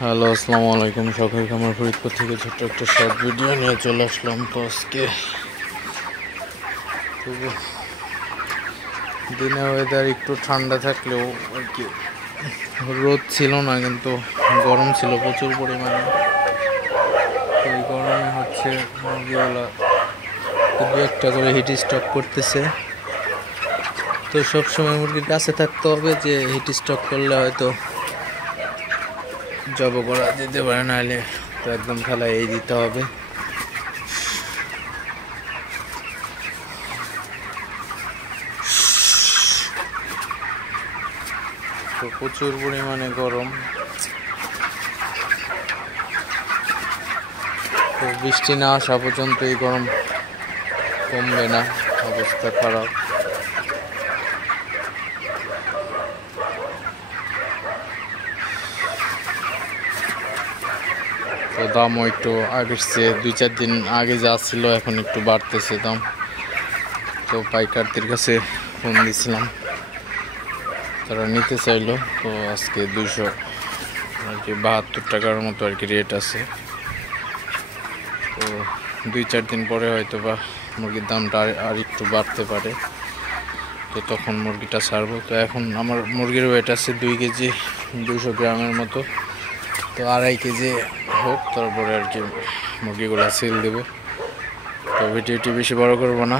Hello, আসসালামু আলাইকুম। সকাল আমার ফরিদপুর থেকে ছোট্ট একটা শর্ট ভিডিও নিয়ে চলে আসলাম। তো আজকে দিনে ওয়েদার একটু ঠান্ডা থাকলেও আর কি রোদ ছিল না, কিন্তু গরম ছিল প্রচুর পরিমাণে। তো এই গরমে হচ্ছে মুরগিওয়ালা দু একটা করে হিট স্টক করতেছে। তো সবসময় মুরগির কাছে থাকতে হবে, যে হিট স্টক করলে হয়তো জব করা যেতে পারে, নাহলে তো একদম ফেলাই দিতে হবে। তো প্রচুর পরিমাণে গরম। তো বৃষ্টি না আসা পর্যন্ত এই গরম কমবে না, অবস্থা খারাপ। তো দামও একটু আগের চেয়ে 2-4 দিন আগে যা ছিল এখন একটু বাড়তেছে দাম। তো পাইকারদের কাছে ফোন দিয়েছিলাম, তারা নিতে চাইলো। তো আজকে 272 টাকার মতো আর কি রেট আছে। তো 2-4 দিন পরে হয়তো বা মুরগির দামটা আর একটু বাড়তে পারে। তো তখন মুরগিটা ছাড়বো। তো এখন আমার মুরগির ওয়েট আছে 2 কেজি 200 গ্রামের মতো। তো 2.5 কেজি হোক, তারপরে আর কি মুরগিগুলো সেল দেবো। তো ভিডিওটি বেশি বড় করবো না।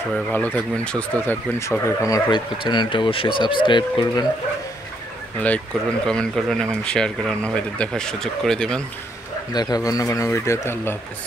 সবাই ভালো থাকবেন, সুস্থ থাকবেন। শখের খামার ফরিদপুর চ্যানেলটি অবশ্যই সাবস্ক্রাইব করবেন, লাইক করবেন, কমেন্ট করবেন এবং শেয়ার করে অন্য ভাইদের দেখার সুযোগ করে দেবেন। দেখা হবে অন্য কোনো ভিডিওতে। আল্লাহ হাফিজ।